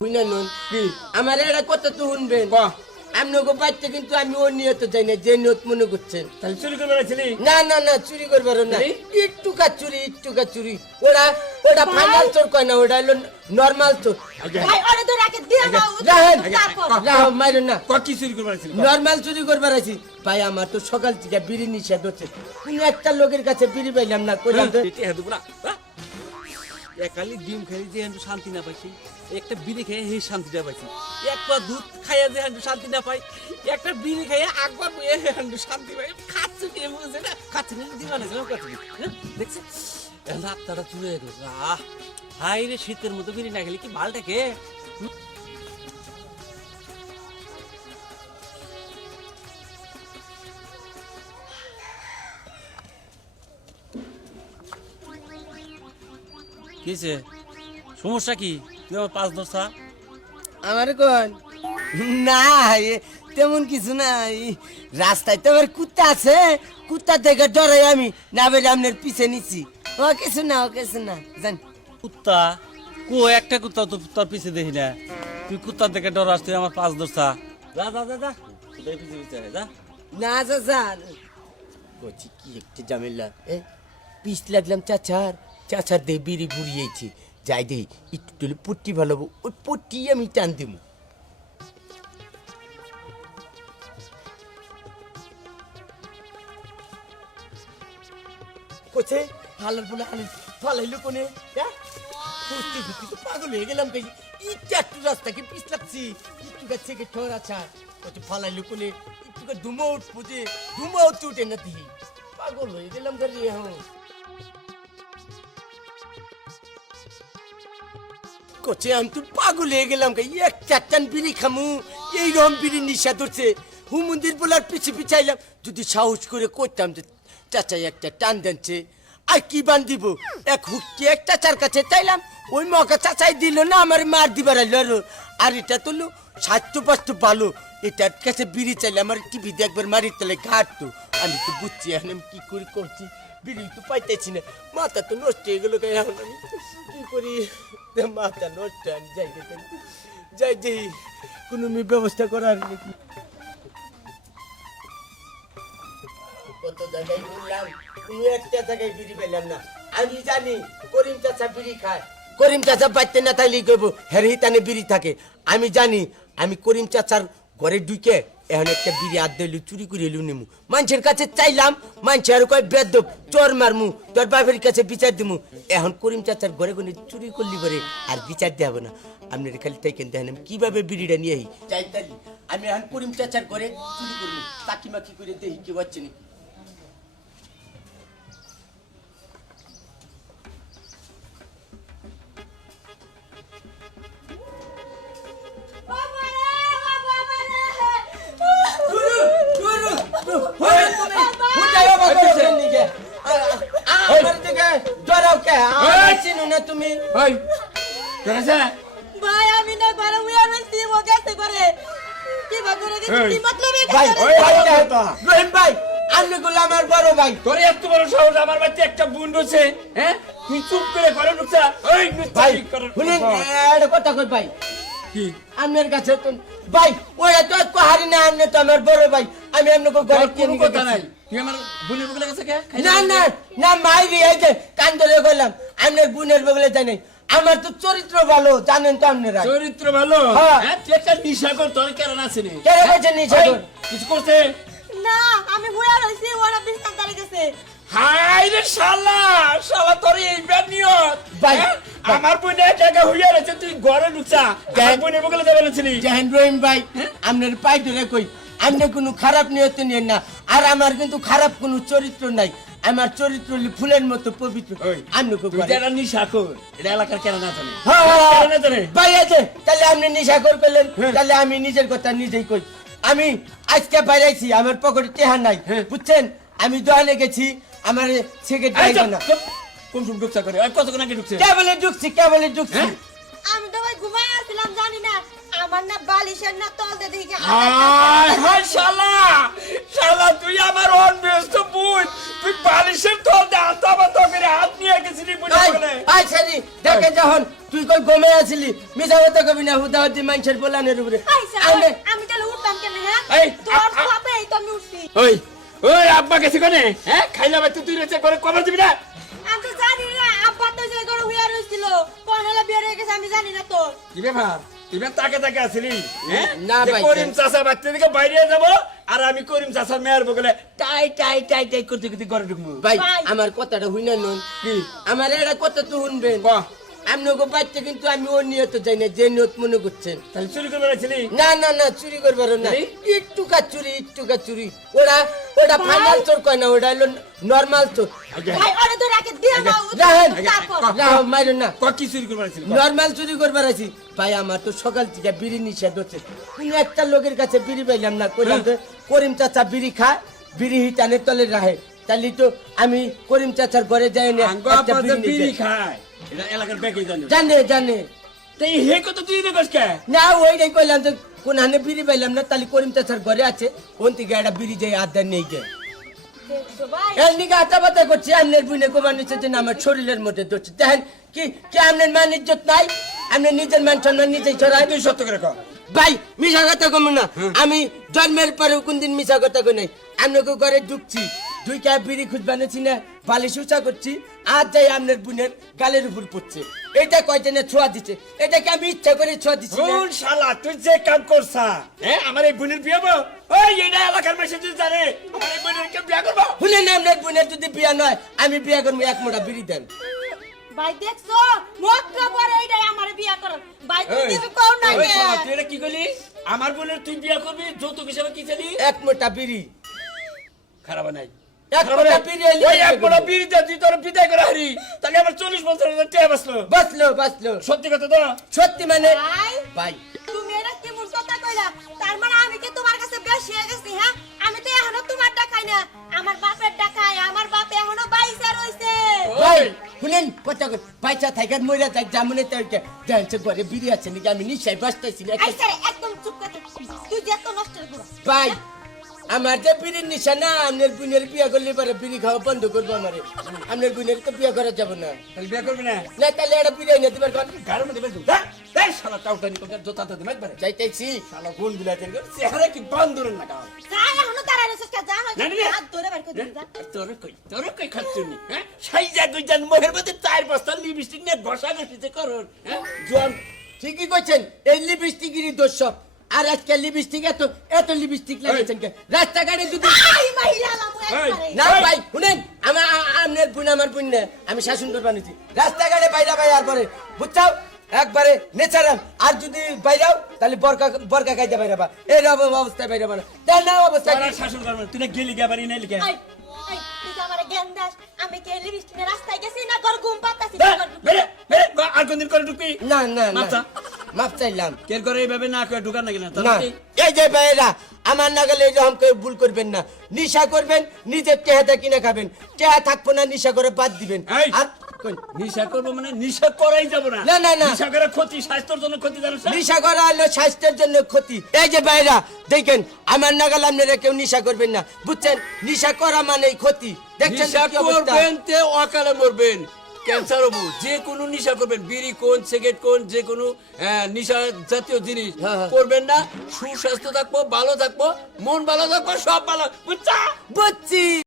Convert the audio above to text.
বুঝলেন কি আমার একটা কথা তো শুনবেন আপনাকে বাড়িতে কিন্তু আমি ও নিয়ত যাই না যে নিয়ত মনে করছেন। তাহলে চুরি করবে ছিলি? না না না চুরি করবার না, একটু চুরি ওরা ওটা ফাইনাল চোর কয় না, ওটা হলো নরমাল চোর। মাইরো না, কি চুরি করবে ছিল? নরমাল চুরি করবার আছি ভাই। আমার তো সকাল থেকে বিড়ি নিষেধ হচ্ছে, কোনো একটা লোকের কাছে বিড়ি পাইলাম না। খালি ডিম খাই যে শান্তি না পাইছি, একটা বিড়ি খেয়ে হে শান্তিটা পাইছি। একটা দুধ খাইয়া যে শান্তি না পাই, একটা বিড়ি খাইয়া একবার শান্তি পাই। খাচ্ছে কে বুঝে না, খাচ্ছে না দিবানা দেখছি রাতটা চুরে গেল। হাই রে, শীতের মতো বিড়ি না খেলে কি ভালটা কে? কিছে সমস্যা কি? তুই আমার পাঁচ দশটা আমার কোন না তেমন কিছু নাই। রাস্তায় তো আমার কুত্তা আছে, কুত্তা থেকে ডরাই আমি না বলে আপনার পিছে নিচ্ছি। ও কিছু না জান। কুত্তা কো একটা কুত্তা তো তোর পিছে দেখি না। তুই কুত্তা থেকে ডর আসতে আমার পাঁচ দশটা যা যা যা যা পিছে পিছে যা না যান বলছি কি একটা ঝামেলা। পিস লাগলাম চাচার দিয়ে বিড়ি ঘুরিয়েছি, যাই দেই একটু তুলে পট্টি ভালো, ওই পট্টি আমি টান দিব। কোথায় হালার বলে ফালাইলো কোনে? পাগল হয়ে গেলাম, একটু রাস্তাকে পিস লাগছি, একটু গাছ থেকে ঠোর আছা ফালাইলো কোনে, একটু ধুমো উঠবো যে ধুমো উঠে না দিই, পাগল হয়ে গেলাম গাড়ি। এখন কোচে আমি তো পাগল হয়ে গেলাম, এক চারটান বিড়ি খামু এইরকম বিড়ি নিশা ধরছে। হুমন্দির বলার পিছে পিছাইলাম, যদি সাহস করে করতাম যে চাচাই একটা টান দেনছে আর কি বান দিব, এক হুককে এক চাচার কাছে চাইলাম, ওই মকা চাচাই দিল না, আমার মার দিবার আলো। আর এটা তো স্বাস্থ্য পাস্ত ভালো, এটার কাছে বিড়ি চাইলে আমার টিভি দিয়ে একবার মারির তলে ঘাটতো। আমি তো বুঝছি এখন আমি কি করে করছি, বিড়ি তো পাইতেছি না, মাথা তো নষ্ট হয়ে গেল। এখন আমি কি করি, মাথা নষ্ট। আমি যাই যাই কোনো ব্যবস্থা করার নাকি। কত জায়গায় ঘুরলাম, কোনো একটা জায়গায় বিড়ি পেলাম না। আমি জানি করিম চাচা বিড়ি খায়, করিম চাচা বাড়তে না থাকলে করবো হেরি টানে বিড়ি থাকে। আমি জানি আমি করিম চাচার ঘরে ঢুকে এখন একটা বিড়ি আদ্য চুরি করে এলু নেমু, মানুষের কাছে চাইলাম, মানুষের আর কয় বেদ চোর মারমু, তোর বাপের কাছে বিচার দিমু। এখন করিম চাচার ঘরে কোনে চুরি করলি করে আর বিচার দেব না। আপনার খালি থাকেন দেখেন আমি কিভাবে বিড়িটা নিয়ে যাই। আমি এখন করিম চাচার ঘরে চুরি করবো, তাকি মাকি করে দেখি কি হচ্ছে নাকি। তুমি ভাই আমি না করে উইয়ার মেলছি ও গেছে করে কি করে কি মতলব ভাই ভাই আপনি গুলো আমার বড় ভাই। তোর এত বড় সাহস, আমার বাচ্চা একটা বোন রয়েছে, হ্যাঁ তুই চুপ করে ঘরে ঢুকছা? ওই ভাই শুনেন একটা কথা কই ভাই, কি আপনার কাছে তো ভাই ওরা তো পাহাড়ি না, আপনি তো আমার বড় ভাই, আমি আপনাকে ঘরে কোনো কথা নাই। তুই আমার বোনের বগলে গেছে কে? না না না মাইরি এই যে কান ধরে কইলাম আপনার বোনের বগলে যাই নাই। আমার তো চরিত্র ভালো জানেন তো আপনারা। চরিত্র ভালো? হ্যাঁ তুই একটা নিশা কর, তোর কেন আছে নি? কে কইছে নিশা কর? কিছু করছে না আমি হুয়ার হইছি ওরা বিস্তার করে গেছে। হাই রে শালা তোর এইবার নিয়ত ভাই, আমার বোনে একা হইয়া রয়েছে, তুই ঘরে ঢুকছা, আমার বোনের বগলে যাবে বলেছিলি। জাহেন রহিম ভাই আপনার পাই ধরে কই আপনি কোনো খারাপ নিয়ত নিয়েন না, আর আমার কিন্তু খারাপ কোনো চরিত্র নাই, আমার চরিত্র ফুলের মতো পবিত্র। আপনি নিশা কর, এটা এলাকার কেন না জানে? ভাই আছে তাহলে আপনি নিশা কর করলেন, তাহলে আমি নিজের কথা নিজেই কই। আমি আজকে বাইরেছি, আমার পকেটে টেহা নাই, বুঝছেন? আমি দোকানে গেছি, আমার সিগারেট খাইবো না। কোন সময় ঢুকছা করে? কতক্ষণ আগে ঢুকছে? কেবলে ঢুকছি। আমি তো ভাই ঘুমায় আসছিলাম, জানি না আমার না বালিশের না তলতে দেখি হায় হায় শালা তুই আমার অনবেস্ত বোন, তুই বালিশের তল দিয়ে আতাবাতা করে হাত নিয়ে গেছিলি বলে বলে। আই সারি দেখে যখন তুই কই গমে আসিলি মিছা কথা কবি না হুদাহুদি মানুষের বলানের উপরে আমি তাহলে উঠতাম কেন হ্যাঁ এই, তোর বাপে এই তো আমি উঠছি ওই ওই আব্বা গেছে কোনে হ্যাঁ খাইলা বাচ্চা তুই রয়েছে করে কবার দিবি না আমি তো জানি না আব্বা তো যে করে হুইয়া রইছিল কোন হলো বিয়ে হয়ে গেছে আমি জানি না তো কি ব্যাপার এবার তাকে তাকে আসলি হ্যাঁ না যে ভাই, করিম চাচা বাচ্চা দিকে বাইরে যাব আর আমি করিম চাচার মেয়ের বগলে টাই টাই টাই টাই করতে করতে ঘরে ঢুকবো ভাই ভাই। আমার কথাটা হইনা নন কি আমার এটা কথা তো শুনবেন বাহ আপনাকে বাচ্চা কিন্তু আমি ও নিয়ত যাই না যে নিয়ত মনে করছেন তাহলে চুরি করে বেড়াচ্ছিলি না না না চুরি করবার না তাহলে? একটু কা চুরি ওরা ওটা ফাইনাল চোর কয় না ওটা হলো নর্মাল চোর ভাই ওরে তো রাখে দিয়ে দাও রাহেন তারপর রাহ মাইরো না কি চুরি করে বেড়াচ্ছিলি নর্মাল চুরি করবার আছি ভাই আমার তো সকাল থেকে বিড়ি নিষেধ হচ্ছে কোন একটা লোকের কাছে বিড়ি পাইলাম না কইলাম যে করিম চাচা বিড়ি খায় বিড়ি হিটানের তলে রাহে তাহলে তো আমি করিম চাচার ঘরে যাই না আঙ্গ একটা আপনাদের বিড়ি বিড়ি নিতে। খায় এটা এলাকার ব্যাগে জানি জানে জানে তাই হে কত তুই দেখস কে না ওইটাই কইলাম যে কোন হানে বিড়ি পাইলাম না তাহলে করিম চাচার ঘরে আছে কোন থেকে একটা বিড়ি যাই আদার নেই গে দেখছো ভাই এর নিকে আতাবাতা করছি আমনের বুনে কোমান নিচ্ছে যে না আমার শরীরের মধ্যে ধরছে দেখেন কি কি আমনের মান ইজ্জত নাই আপনি নিজের মান সম্মান নিজেই ছড়াই তুই সত্য করে কর ভাই মিশা কথা কম না আমি জন্মের পরে কোনদিন মিশা কথা কই নাই আপনাকে ঘরে ঢুকছি দুই কা বিড়ি খুঁজ বানাচ্ছি না বালিশ উঁচা করছি আজ যাই আপনার বোনের গালের উপর পড়ছে এটা কয়টা না ছোঁয়া দিচ্ছে এটাকে আমি ইচ্ছা করে ছোঁয়া দিচ্ছি না। কোন শালা তুই যে কাম করছা হ্যাঁ আমার এই বোনের বিয়ে হবো ওই এটা এলাকার মেসে তুই জানে আমার এই বোনের কে বিয়ে করবো শুনেন না আপনার বোনের যদি বিয়া নয় আমি বিয়া করবো এক মোটা বিড়ি দেন ভাই দেখছো মক্কা পরে এইটাই আমারে বিয়া করো ভাই তুই এই, কিছু কও না ওই কে শালা, তুই এটা কি করলি আমার বোনের তুই বিয়ে করবি যৌতুক হিসাবে কি চালি এক মোটা বিড়ি খারাপ নাই এক মোটা বিড়ি হইলে ওই এক বিয়ে বড় করবো। বিড়িতে তুই তোর বিদায় করে হারি তাহলে আমার 40-50 টাকা বাঁচলো বাঁচলো বাঁচলো সত্যি কথা তো সত্যি মানে ভাই ভাই তুমি এটা কি মূল কথা কইলা তার মানে আমি কি তোমার কাছে বেশি হয়ে গেছি হ্যাঁ আমি তো এখনো তোমার টাকাই না আমার বাপের টাকায় আমার বাপ এখনো বাইসা রইছে ভাই শুনেন কথা কই পয়সা থাকার মইরা যাই জামুনে তো জানছে ঘরে বিড়ি আছে নাকি আমি নিশ্চয় বাঁচতেছি না আই স্যার একদম চুপ কর তুই যে এত নষ্ট করো ভাই আমার যে বিড়ির নিশা না আপনার বোনের বিয়া করলে পরে বিড়ি খাওয়া বন্ধ করবো আমারে আপনার বোনের তো বিয়া করা যাবে না তাহলে বিয়ে করবি না না তাহলে একটা বিড়ি এনে দিবার কোন গাড়ির মধ্যে বেশ এই শালা টাউটানি করে জোতাতে দিমাগ বারে যাইতেছি শালা কোন বিলাতে চেহারা কি বান্দরের না গাও যাই এখনো তারা রইছে কা জানো না, না, না। হাত ধরে বের করে দিই যা তোর কই খাচ্ছুনি হ্যাঁ সাইজা দুইজন মোহের মধ্যে 4 বস্তা লিপস্টিক নিয়ে ঘষাঘষিতে করুন হ্যাঁ জোয়ান ঠিকই কইছেন এই লিপস্টিকেরই দোষ সব আর আজকে লিপস্টিক এত এত লিপস্টিক লাগাইছেন কে রাস্তাঘাটে যদি আই মাইরা লামু একবারে না ভাই শুনেন আমার আপনার বোন আমার বোন না আমি শাসন করবা নিছি রাস্তাঘাটে বাইরা ভাই আর পরে বুঝছাও একবারে নেচারাল আর যদি বাইরাও তাহলে বরকা বরকা খাইতে বাইরাবা এই রকম অবস্থায় বাইরাবা না তার না অবস্থা তোরা শাসন করবে তুই না গেলি গাবারি নাই লিখে আই আই তুই তো আমারে জ্ঞান দাস আমি কি লিপস্টিকের রাস্তায় গেছি না ঘর ঘুম পাতাছি বেরে বেরে আর কোনদিন করে ঢুকবি না না না মাপ চা। মাপ চাইলাম কের করে এইভাবে না করে ঢুকার নাকি না না এই যে ভাইরা আমার নাগালে এরকম কেউ ভুল করবেন না নিশা করবেন নিজের টেহাটা কিনে খাবেন টেহা থাকবো না নিশা করে বাদ দিবেন এই। আর কই, নিশা করবো মানে নিশা করাই যাব না না, না, না। নিশা করে ক্ষতি স্বাস্থ্যের জন্য ক্ষতি জানিস না? নিশা করা হলো স্বাস্থ্যের জন্য ক্ষতি এই যে ভাইরা দেখেন আমার নাগাল আপনারা কেউ নিশা করবেন না বুঝছেন নিশা করা মানেই ক্ষতি দেখছেন নিশা কি অবস্থা? করবেন তে অকালে মরবেন ক্যান্সার হবো যে কোনো নিশা করবেন বিড়ি কোন সিগারেট কোন যে কোনো নিশা জাতীয় জিনিস হ্যাঁ, হ্যাঁ। করবেন না সুস্বাস্থ্য থাকবো ভালো থাকবো মন ভালো থাকবো সব ভালো বুঝছা বুঝছি